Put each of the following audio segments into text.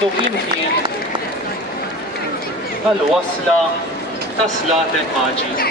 naslu flimkien għal-wasla ta' Slaten Maġi.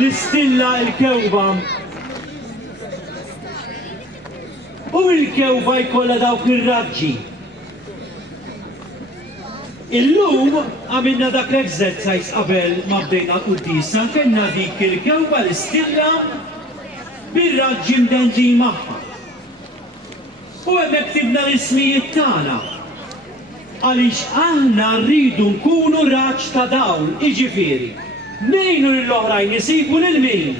L-istilla l-kewba u l-kewba jkollha dawk ir-raġġi. Illum għamilna dak l-eżerċajs qabel ma bdejna l-Quddisa, kellna dik il-kewba l-istilla bir-raġġi mdendin magħha. U hemmhekk ktibna l-ismijiet tagħna. Għaliex aħna rridu nkunu raġġ ta' dawl, jiġifieri. Nejnu l-oħrajn jisibu lil-min?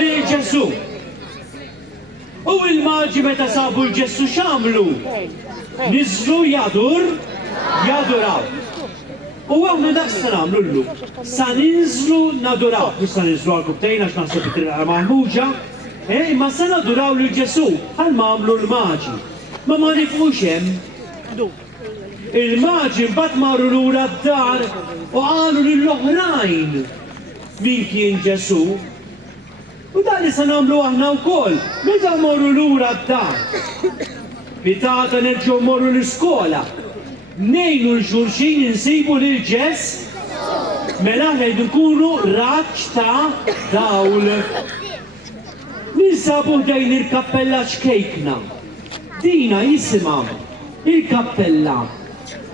Lil Ġesu. U l-Maġi meta sabu l-Ġesu x'għamlu? Niżlu jaduraw. U għawna dak sa nagħmlu llum. Sa ninżlu naduraw. Mhux sa ninżlu għal-kubtejn għax naħseb it-triq maħmuġa. Imma sa naduraw lil Ġesu bħal ma għamlu l-Maġi. Ma nifhmux hemm. Il-Maġi mbagħad marru lura d-dar u qalu lill-oħrajn min kien Ġesu. U dan li se nagħmlu aħna wkoll, meta mmorru lura d-dar. Pitata nerġgħu mmorru l-iskola. Ngħinu l-xulxin insibu lil Ġess. Mela aħna jridu nkunu raġġ ta' dawl. Ninsabu ħdejn il-kappella ċkejkna. Dina jisimha il-kappella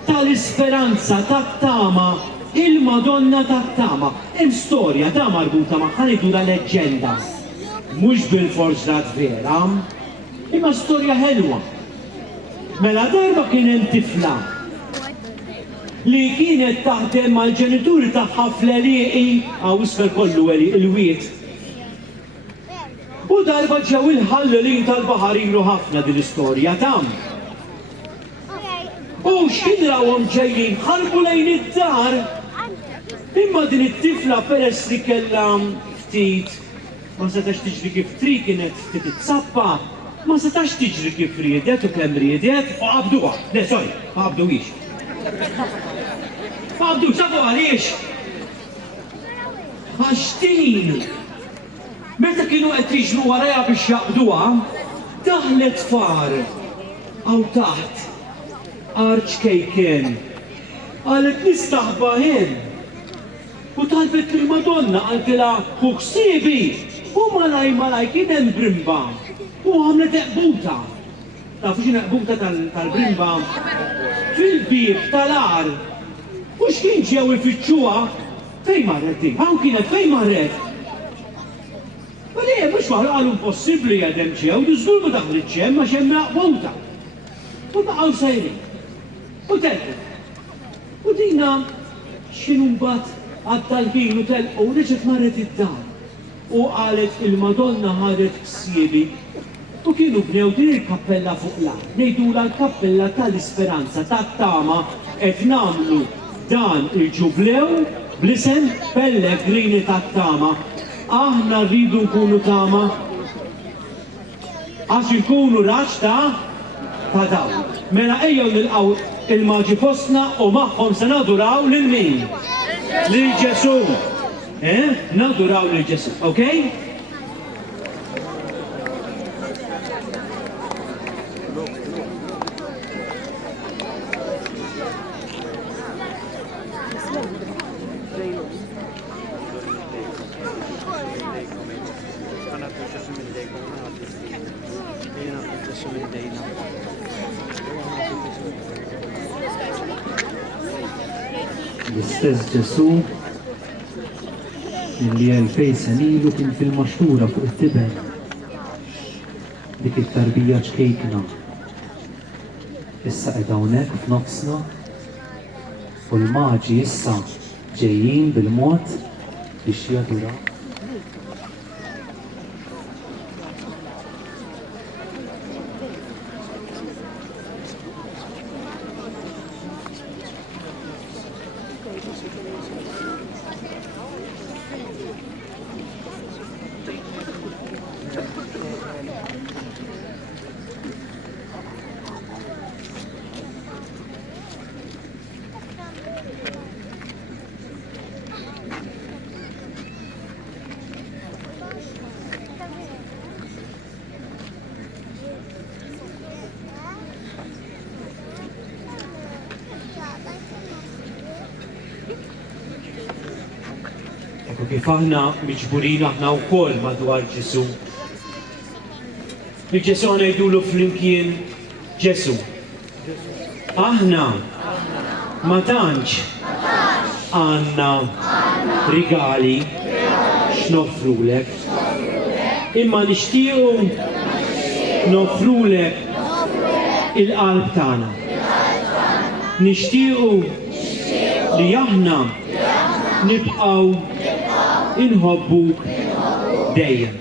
tal-Isperanza tat-tama, il-Madonna tat-tama. Hemm storja ta' marbuta magħha ngħidu Leġġenda. Mhux bil-fors rat vera, imma storja ħelwa. Mela darba kien hemm tifla li kienet taħdem mal-ġenituri tagħha fl-Eliqi, isfel kollu il-wiet. U darba ġew il-ħallelin tal-baħar ilu ħafna din l-istorja tam. U x'kidrawhom ġejjin ħarbu lejn id-dar. Imma din it-tifla peress li kellha ftit ma setax tiġri kif trid kienet ftit itsappa, ma setax tiġri kif riedet u kemm riedet u qabduha. Le, sorry, ma qabduhiex. Ma qabduhx, tafu għaliex? Għax din meta kienu qed jiġru warajha biex jaqbduha, daħlet far hawn taħt 𝐭𝐚𝐿. Qalet nistaħba hemm. U talbet lill-Madonna qaltilha ħuħsibi. U malaj kien hemm brimba. U għamlet eqbuta. Tafu x'inhi eqbuta tal-brimba? Fil-bib tal-ar. U x'kien ġew ifittxuha? Fejn marret din? Hawn kienet fejn marret? Ma li mhux qalu impossibbli għadhem ġew, żgur ma daħlitx hemm għax hemm eqbuta. U baqgħu sejrin. U telqu. U dina x'inhu mbagħad għad-talbin u telqu u reġgħet marret id-dar. U qalet il-Madonna ħadet ħsiebi. U kienu bnew din il-kappella fuq l-art. Ngħidula l-kappella tal-Isperanza tat-tama qed nagħmlu dan il-Ġublew bl-isem Pellegrini tat-tama. Aħna rridu nkunu tama għax nkunu raġġ ta' dawn. Mela ejjew nilqgħu il-Maġi fostna u magħhom se naduraw lil min? Lil Ġesu. Naduraw lil Ġesu, okej? L-istess Ġesu li 2000 sena ilu kien fil-maxtura fuq it-Tibel. Dik it-tarbija ċkejkna. Issa qed hawnhekk f'nofsna u l-Maġi issa ġejjin bil-mod biex jaduraw. kif aħna miġburin aħna wkoll madwar Ġesu. Il-Ġesu ngħidulu flimkien Ġesu. Aħna ma tantx għandna rigali x'noffrulek, imma nixtiequ noffrulek il-qalb tagħna. Nixtiequ li aħna nibqgħu inħobbuk dejjem.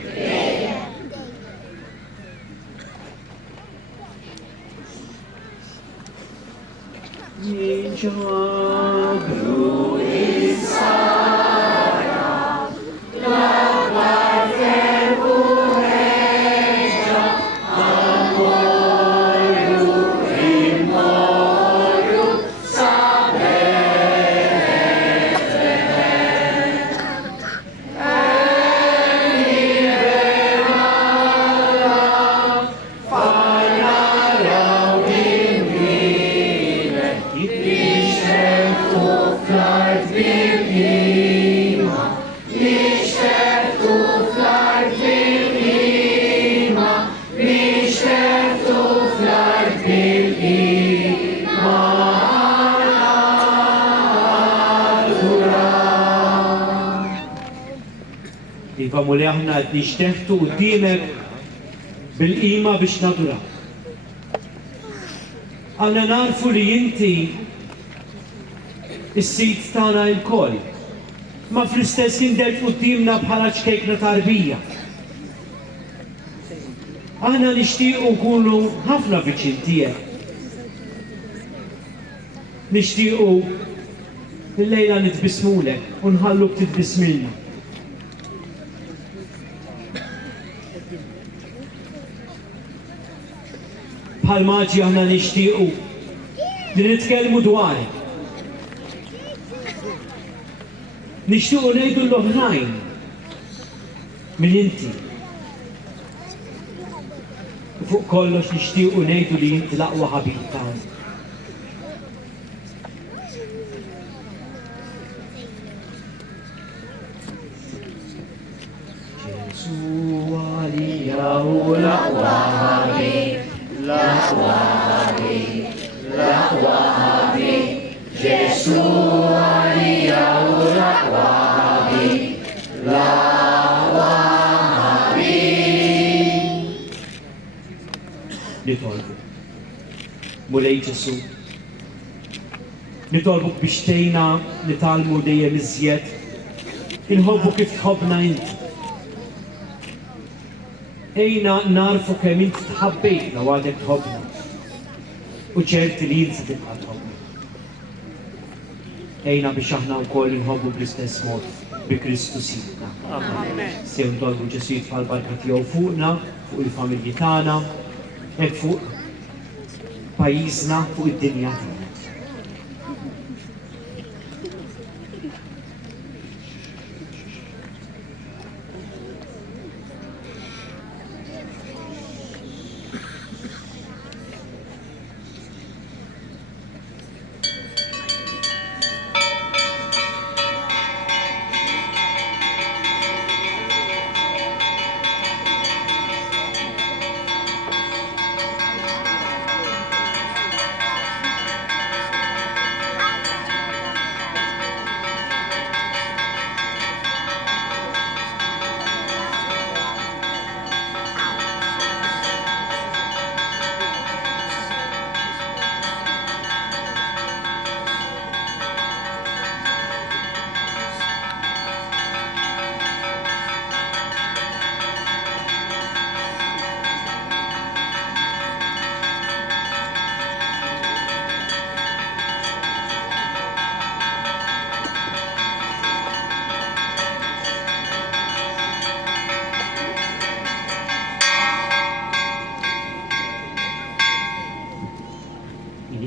Ifamu li aħna qed nixteħtu quddiemek bil-qima biex nadurak. Aħna narfu li inti is-sit tagħna l-koll, ma fl-istess kien dert qudiemna bħala ċkejkna tarbija. Aħna nixtiequ nkunu ħafna viċin tiegħek. Nixtiequ il-lejla nitbismulek u nħalluk titbismilna. Bħal maġi aħna nixtiequ li nitkellmu dwarek. Nixtiequ ngħidu l-oħrajn minn inti. U fuq kollox nixtiequ ngħidu li inti l-aqwa ħabib tagħna. Ġesu għalija u l-aqwa ħabib. L-aqwa ħabib, l-aqwa ħabib, Ġesu għalija u l-aqwa ħabib, l-aqwa ħabib. Nitolbu, mulej Ġesu, nitolbuk biex tgħinna nitalmu dejjem iżjed, inħobbu kif tħobbna inti. Ejna narfu kemm inti tħabbejtna u għadek tħobbna. U ċerti li inti tibqa' tħobbna. Ejna biex aħna wkoll inħobbu bl-istess mod bi Kristu sidna. Sew ntolbu Ġesu jitfal barka tiegħu fuqna, fuq il-familji tagħna, hekk fuq pajjiżna, fuq id-dinja tagħna.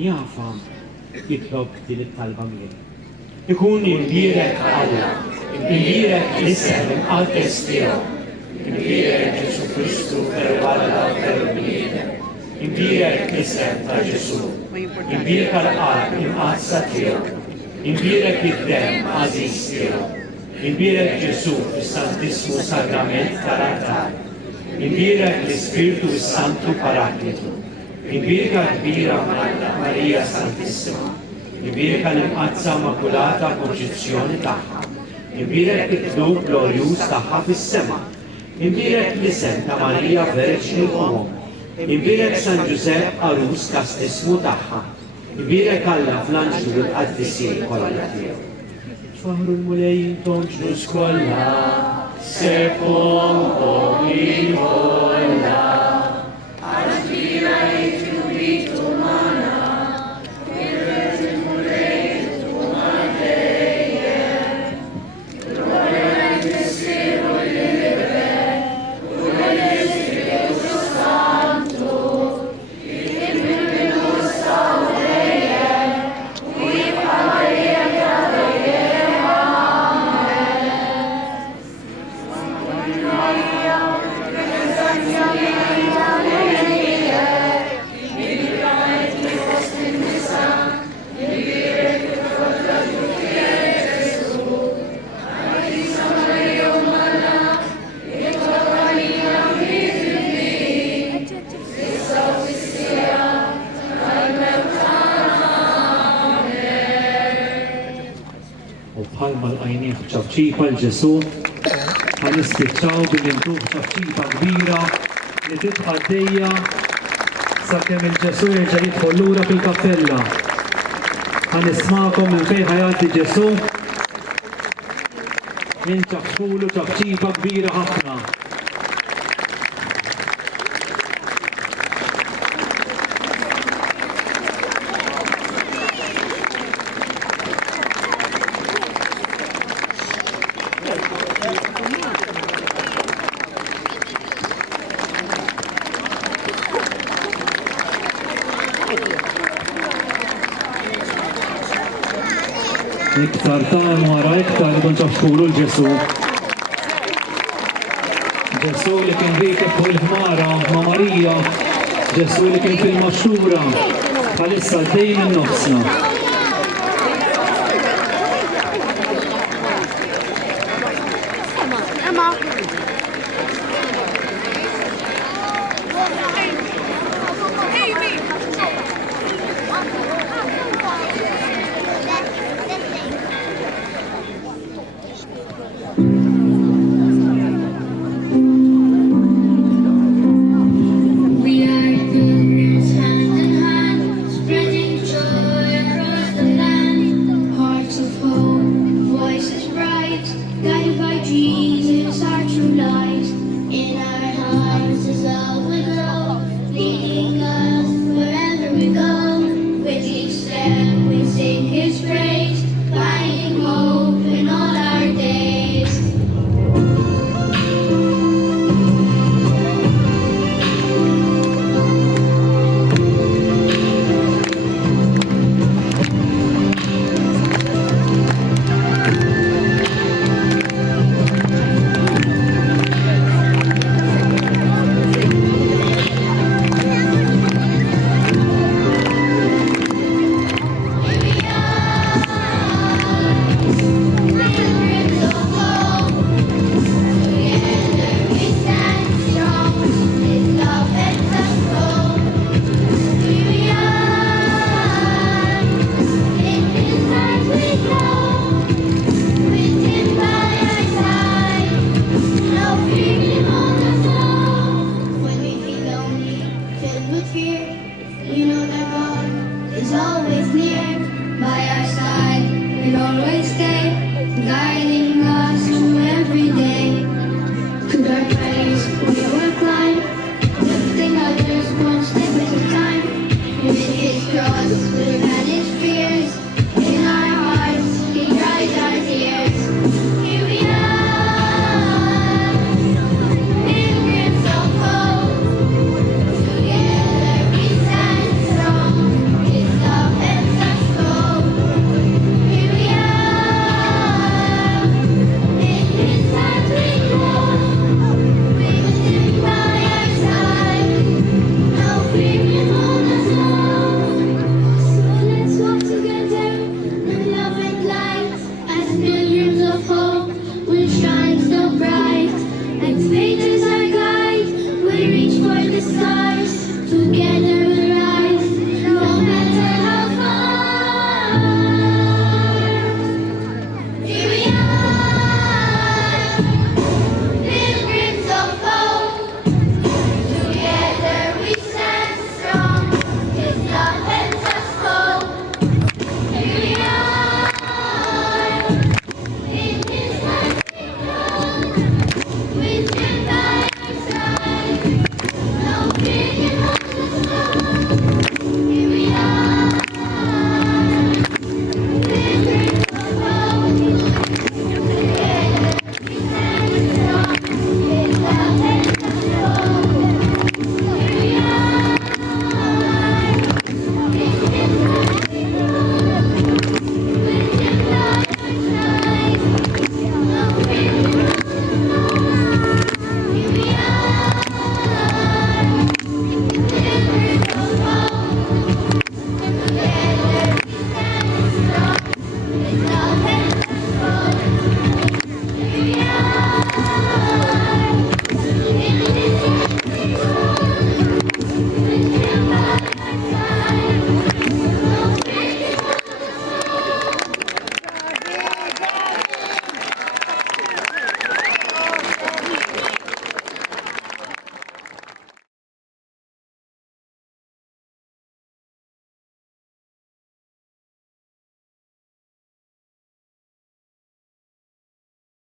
jafa jitlob din it-talba miegħi. Ikun il-bierek Alla, il-bierek isem imqaddes tiegħu, il-bierek Ġesu Kristu perwalla per-bniedem, il-bierek isem ta' Ġesu, il-bierek għal-qalb imqazza tiegħu, il-bierek id-dem għażiż tiegħu, Inbierek Ġesu fis-Santismu Sagrament tal-Altar. Inbierek l-Ispirtu Santu Paraklitu. Inbierka kbira Marija Santissima. Inbierka l-Imqazza Immakulata Konċizzjoni tagħha. Inbierek il-Ħdub Glorjuż tagħha fis-sema. Inbierek l-isem ta' Marija Verġni Uomo. Inbierek San Giuseppe Arus kastismu tagħha. Inbierek Alla fl-Anġlu l-Qaddisien kollha tiegħu. Faħru l-mulejn tonġnus kollha, sepom komin kollha. ċafċipa l-Ġesu, għan nispiċċaw bil-intuħ ċafċipa kbira li titħad dejja sakemm il-Ġesu jerġa' jidħol lura fil-kappella. Għan nismakom minn fejn ħajati Ġesu, inċafxulu ċafċipa kbira ħafna. Iktar tal wara iktar ikun ċafxulu l-Ġesu. Ġesu li kien rikeb fuq il-ħmara ma' Marija, Ġesu li kien fil-maxxura, bħalissa dejjem in-nofsna. Cross,